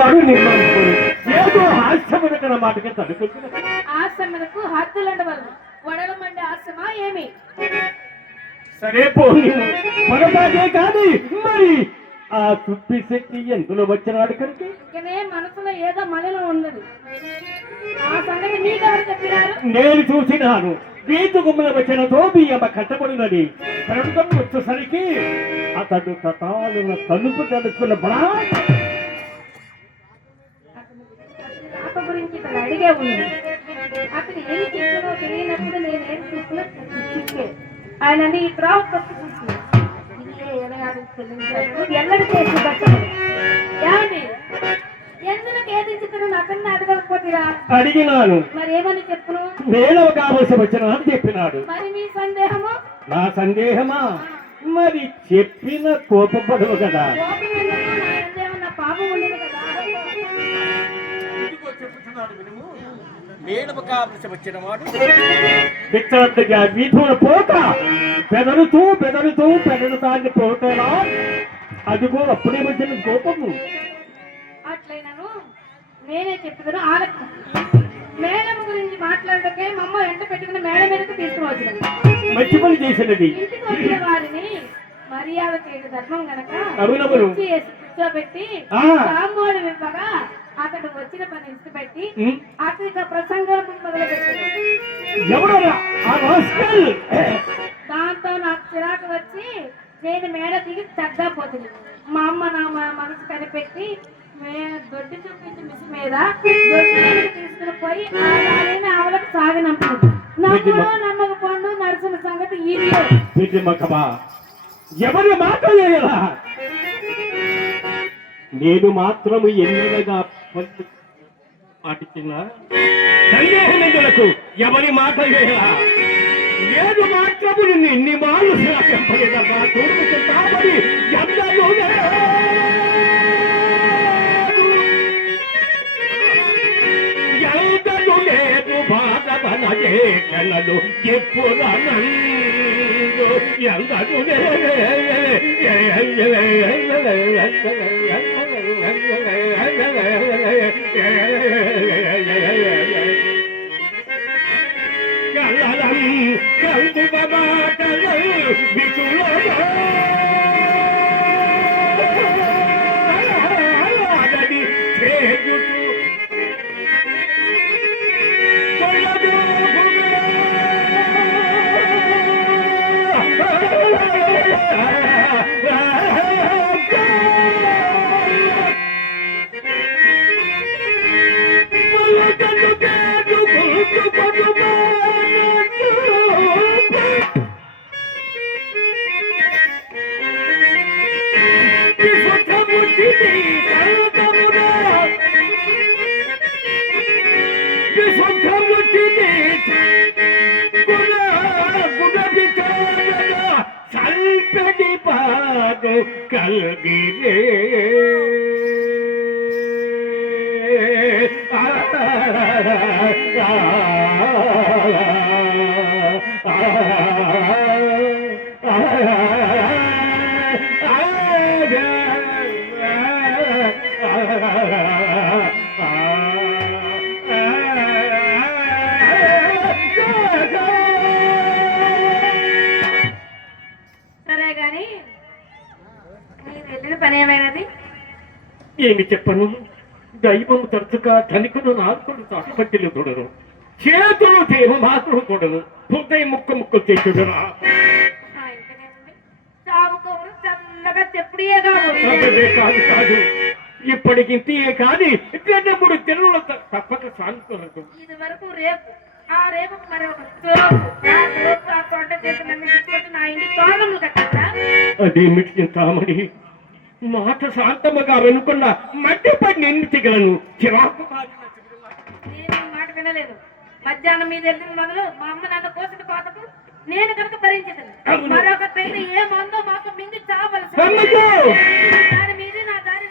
వాడు నిర్మాణించుకోడు ఏదో హాస్యమునకన మాటకి తడుకుంటున్నాడు. ఆశ్రమకు హద్దులండవలను వడలమండే ఆశ్రమా ఏమి? సరే పోనీ మనదాకే కానీ మరి ఆ చుప్పి శక్తి ఎందులో వచ్చినాడు కనుక ఇకనే మనసులో ఏదో మలినం ఉన్నది. ఆ సంగతి నీకెవరు చెప్పినారు? నేను చూసినాను. వీతు గుమ్మల వచ్చిన బియ్యమ్మ కట్టబడినది. ప్రభుత్వం వచ్చేసరికి అతడు తటాలున్న తలుపు తలుపుల బడా అతని గురించి ఇక్కడ అడిగే ఉన్నది. అతను ఏమి చెప్పినో తెలియనప్పుడు నేనేం చూసినా చిక్కే ఆయన నీ ప్రాప్తి చూసి ఎల్లడి చేసి దక్కదు ఏమండి ఎందుకు ఏది చిత్రం అతన్ని అడగకపోతేరా? అడిగినాను. మరి ఏమని చెప్పును? నేను కావలసి వచ్చిన అని చెప్పినాడు. మరి మీ సందేహము? నా సందేహమా? మరి చెప్పిన కోపపడవు కదా. కోపం ఎందుకు? నా సందేహం పాపం ఉండదు కదా. నేను కావలసి వచ్చిన వాడు విచ్చగా వీధుల పోత బెదరుతూ పెదరుతాన్ని పోతారా? అదిగో అప్పుడే వచ్చిన కోపము. అట్లయినను నేనే చెప్తున్నాను. ఆలకి మేడం గురించి మాట్లాడకే మమ్మ ఎంట పెట్టుకుని మేడం మీదకి తీసుకువచ్చినది. మంచి పని చేసినది. ఇంటికి వచ్చిన వారిని మర్యాద చేయడం ధర్మం గనక కూర్చోబెట్టి సాంబోడు విప్పగా అతడు వచ్చిన పని ఇష్టపెట్టి అతనికి ప్రసంగం మొదలు పెట్టాడు. దాంతో నాకు చిరాకు వచ్చి నేను మేడ దిగి తగ్గపోతుంది. మా అమ్మ నా మనసు కనిపెట్టి దొడ్డి చూపించి మిసి మీద తీసుకుని పోయి ఆవులకు సాగనంపింది. నమ్ముడు నమ్మకపోండు నడిచిన సంగతి ఎవరి మాట నేను మాత్రము ఎన్నెలగా పాటించిన సందేహమెందులకు ఎవరి మాట లేదు మాత్రము నిన్ను ఎన్ని మాలు ఎంపలేదమ్మా తోడుకు కాబడి ఎందరూ లేదు బాధవనలు ఎప్పుడు ఎందరూ కల్గిరే ఏమి చెప్పను? దైవం తరచుగా ధనికుడు నాలుగుడు తాటిపట్టిలు తొడరు, చేతులు దేవ మాత్రం తొడరు, హృదయం ముక్కలు చేసుడురా. కాదు కాదు ఇప్పటికి ఇంతే కాని మూడు తెరువులు తప్పక సాగుతున్నట్టు. ఇది వరకు రేపు ఆ రేపు మరి అదేమిటి చింతామణి? మాట శాంతముగా వెనుకున్న మట్టి పడి ఎన్నిగలను చిరాకు మాట వినలేదు. మధ్యాహ్నం మీద వెళ్ళిన మొదలు మా అమ్మ నాన్న కోసిన కోతకు నేను కనుక భరించదు. మరొక పేరు ఏ మందో మాకు మింగి చావలసి దాని మీద నా దారి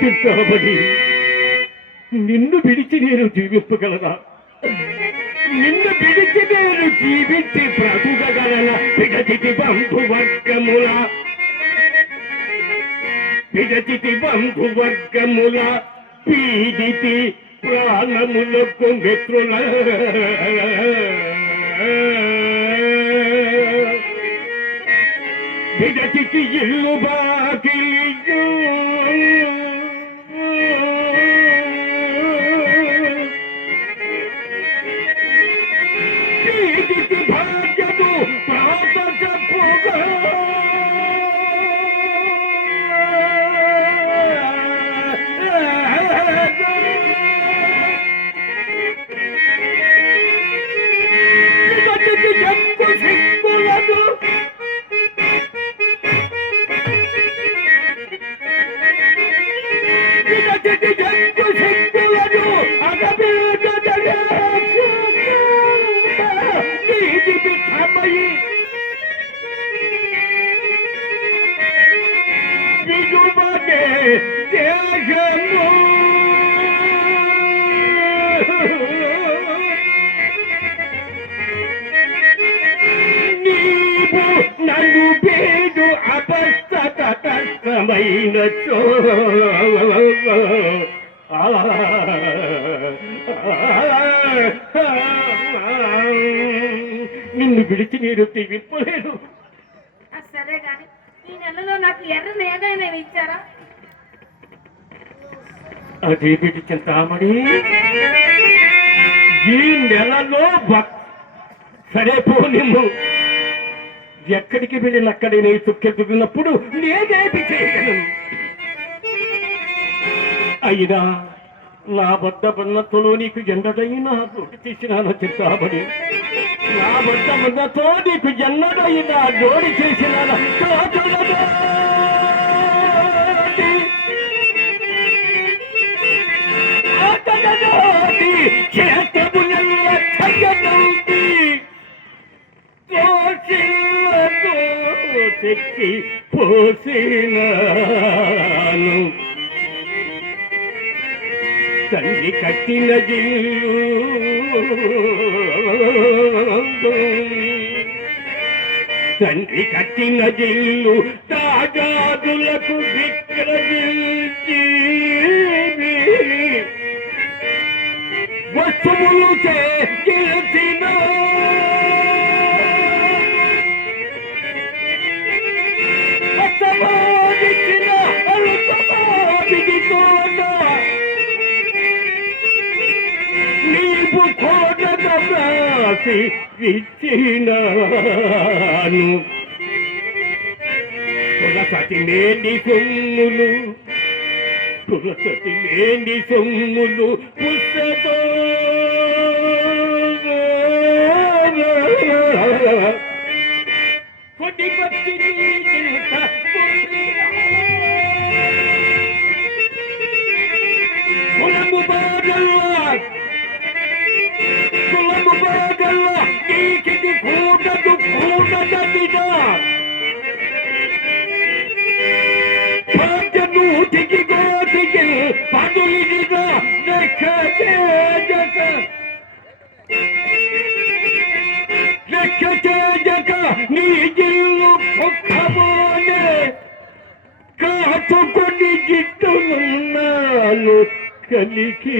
చింతామణి, నిన్ను విడిచి నేను జీవింపగలనా? నిన్ను విడిచి నేను జీవించి బ్రతుకగలన? విడచితి బంధువర్గముల పీడితి ప్రాణములకు మిత్రుల విడచితి ఇల్లు బాకిలియు పీడితి భాగ్యము ప్రాత చెప్పుగా నన్ను పేరు అపస్తమైన నిన్ను విడిచి నేను విప్పలేను. సరే గాని ఈ నెలలో నాకు ఎర్రని ఏదైనా ఇచ్చారా? అదే బిడ్డ చింతామణి, ఈ నెలలో సరే పోనిమ్ము. ఎక్కడికి వెళ్ళిన అక్కడే నీ చుక్కెత్తుకున్నప్పుడు నేనేమి చేయగలను? అయినా నా వద్ద ఉన్నతలో నీకు ఎండడైనా నోటి చేసినాను చింతామణి. నా వద్ద ఉన్నతో నీకు ఎన్నడైనా నోడి చేసినాను. తెచ్చి పోసినాను. తల్లి కట్టిన జిల్లు తండ్రి కట్టిన జిల్లు తాగాదులకు విక్రయించి వస్తువులు చేసిన నీవు కోటసి ఇచ్చినాను. తులసతి మేండి సొమ్ములు పుస్తతో కొద్ది పచ్చి కులము బాగల్లా నీకిది కూడదిగా నూటికి గోటికి పదులిదిగా లెక్క చేయక నీ జిల్లు పొక్కబోనే కాచుకొని జిట్టున్నాను కలికి